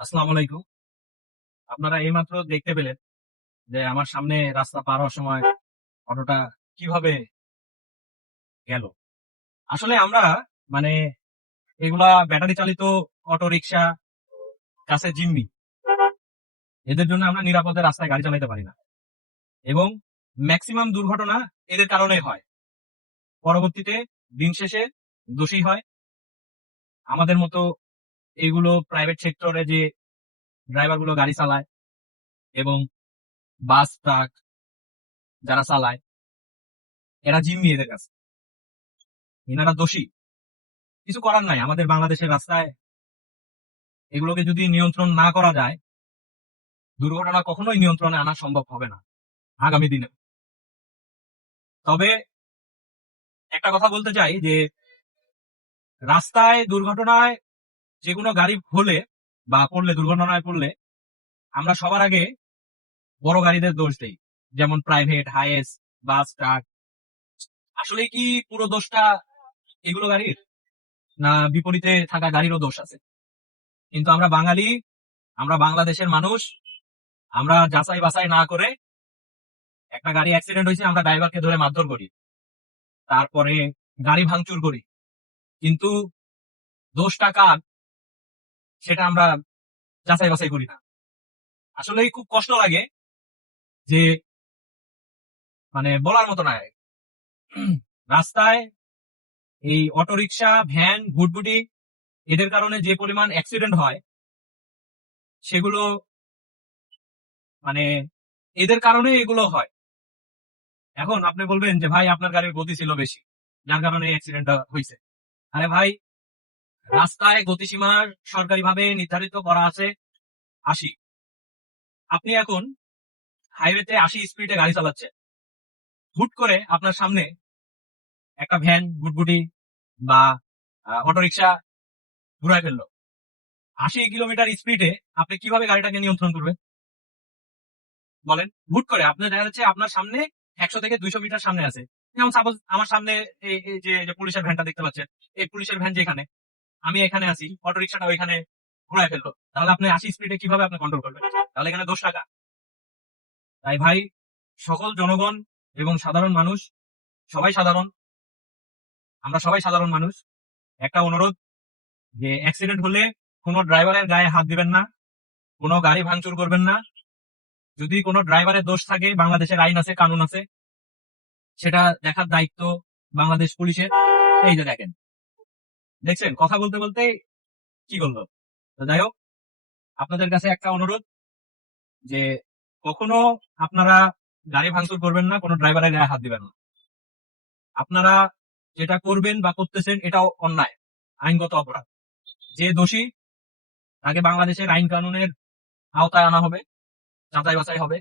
আসসালামু আলাইকুম। আপনারা এইমাত্র দেখতে পেলেন যে আমার সামনে রাস্তা পার হওয়ার সময় অটোটা কিভাবে গেল। আসলে আমরা মানে এগুলা ব্যাটারি চালিত অটো রিক্সা, কাছে জিম্মি, এদের জন্য আমরা নিরাপদে রাস্তায় গাড়ি চালাতে পারি না এবং ম্যাক্সিমাম দুর্ঘটনা এদের কারণেই হয়। পরবর্তীতে দিন শেষে দোষী হয় আমাদের মতো এইগুলো প্রাইভেট সেক্টরে যে ড্রাইভার গুলো গাড়ি চালায় এবং বাস ট্রাক যারা চালায়, এরা জিম্মি এদের কাছে, এনারা দোষী। কিছু করার নাই। আমাদের বাংলাদেশের রাস্তায় এগুলোকে যদি নিয়ন্ত্রণ না করা যায়, দুর্ঘটনা কখনোই নিয়ন্ত্রণে আনা সম্ভব হবে না আগামী দিনে। তবে একটা কথা বলতে চাই যে রাস্তায় দুর্ঘটনায় যে কোনো গাড়ি হলে বা পড়লে, দুর্ঘটনায় পড়লে আমরা সবার আগে বড় গাড়িদের দোষ দেই, যেমন প্রাইভেট, হাইয়েস্ট, বাস, ট্রাক। আসলে কি পুরো দোষটা এগুলো গাড়ির, না বিপরীতে থাকা গাড়িরও দোষ আছে? কিন্তু আমরা বাঙালি, আমরা বাংলাদেশের মানুষ, আমরা যাচাই বাছাই না করে একটা গাড়ি অ্যাক্সিডেন্ট হয়েছে আমরা ড্রাইভারকে ধরে মারধর করি, তারপরে গাড়ি ভাঙচুর করি। কিন্তু দোষটা কার সেটা আমরা যাচাই বাছাই করি না। আসলে খুব কষ্ট লাগে যে বলার মতো না। রাস্তায় এই অটোরিকশা, ভ্যান, ভুটভুটি, এদের কারণে যে পরিমাণ অ্যাক্সিডেন্ট হয় সেগুলো মানে এদের কারণে এগুলো হয়। এখন আপনি বলবেন যে ভাই আপনার গাড়ির গতি ছিল বেশি, যার কারণে অ্যাক্সিডেন্টটা হয়েছে। আরে ভাই, রাস্তায় গতিসীমার সরকারিভাবে নির্ধারিত করা আছে ৮০। আপনি এখন হাইওয়েতে ৮০ স্পিডে গাড়ি চালাচ্ছেন, হুট করে আপনার সামনে একটা ভ্যান, ভুটভুটি বা অটোরিকশা ঘুরায় ফেললো। ৮০ কিলোমিটার স্পিডে আপনি কিভাবে গাড়িটাকে নিয়ন্ত্রণ করবেন বলেন? হুট করে আপনার দেখা যাচ্ছে আপনার সামনে ১০০ থেকে ২০০ মিটার সামনে আছে। যেমন সাপোজ আমার সামনে এই যে পুলিশের ভ্যানটা দেখতে পাচ্ছেন, এই পুলিশের ভ্যান যেখানে, আমি এখানে আছি, অটোরিকশাটা ওইখানে ঘুরায় ফেললো। তাহলে আপনি ৮০ স্পিডে কিভাবে আপনি কন্ট্রোল করবেন? তাহলে এখানে দোষ টাকা। তাই ভাই, সকল জনগণ এবং সাধারণ মানুষ, সবাই সাধারণ, আমরা সবাই সাধারণ মানুষ, একটা অনুরোধ যে অ্যাক্সিডেন্ট হলে কোনো ড্রাইভারের গায়ে হাত দিবেন না, কোনো গাড়ি ভাঙচুর করবেন না। যদি কোনো ড্রাইভারের দোষ থাকে, বাংলাদেশের আইন আছে, কানুন আছে, সেটা দেখার দায়িত্ব বাংলাদেশ পুলিশের। এই যে দেখেন, দেখছেন কথা বলতে বলতে কি করলো। তো যাই হোক, আপনাদের কাছে একটা অনুরোধ যে কখনো আপনারা গাড়ি ভাঙচুর করবেন না, কোনো ড্রাইভারের গায়ে হাত দিবেন না। আপনারা যেটা করবেন বা করতেছেন এটাও অন্যায়, আইনগত অপরাধ। যে দোষী তাকে বাংলাদেশের আইন কানুনের আওতায় আনা হবে, যাচাই বাছাই হবে।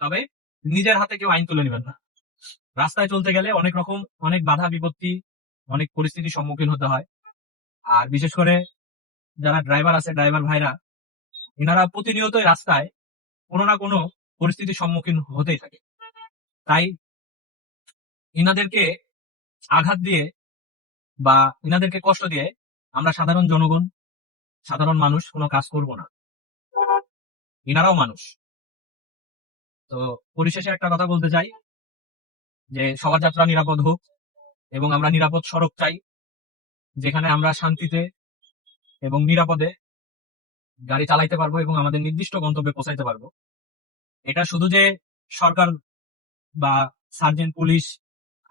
তবে নিজের হাতে কেউ আইন তুলে নেবেন না। রাস্তায় চলতে গেলে অনেক রকম, অনেক বাধা বিপত্তি, অনেক পরিস্থিতির সম্মুখীন হতে হয়। আর বিশেষ করে যারা ড্রাইভার আছে, ড্রাইভার ভাইরা, এনারা প্রতিনিয়তই রাস্তায় কোনো না কোনো পরিস্থিতির সম্মুখীন হতেই থাকে। তাই ইনাদেরকে আঘাত দিয়ে বা ইনাদেরকে কষ্ট দিয়ে আমরা সাধারণ জনগণ, সাধারণ মানুষ কোনো কাজ করব না। ইনারাও মানুষ। তো পরিশেষে একটা কথা বলতে চাই যে সবার যাত্রা নিরাপদ হোক এবং আমরা নিরাপদ সড়ক চাই, যেখানে আমরা শান্তিতে এবং নিরাপদে গাড়ি চালাইতে পারবো এবং আমাদের নির্দিষ্ট গন্তব্যে পৌঁছাইতে পারবো। এটা শুধু যে সরকার বা সার্জেন্ট, পুলিশ,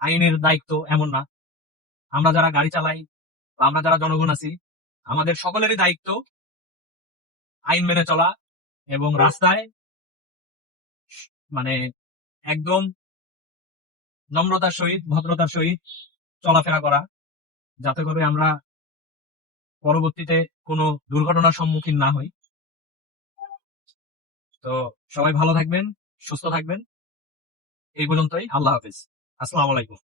আইনের দায়িত্ব এমন না। আমরা যারা গাড়ি চালাই বা আমরা যারা জনগণ আছি, আমাদের সকলেরই দায়িত্ব আইন মেনে চলা এবং রাস্তায় মানে একদম নম্রতার সহিত, ভদ্রতার সহিত চলাফেরা করা, যাতে করে আমরা পরবর্তীতে কোনো দুর্ঘটনার সম্মুখীন না হই। তো সবাই ভালো থাকবেন, সুস্থ থাকবেন। এই পর্যন্তই। আল্লাহ হাফেজ। আসসালামু আলাইকুম।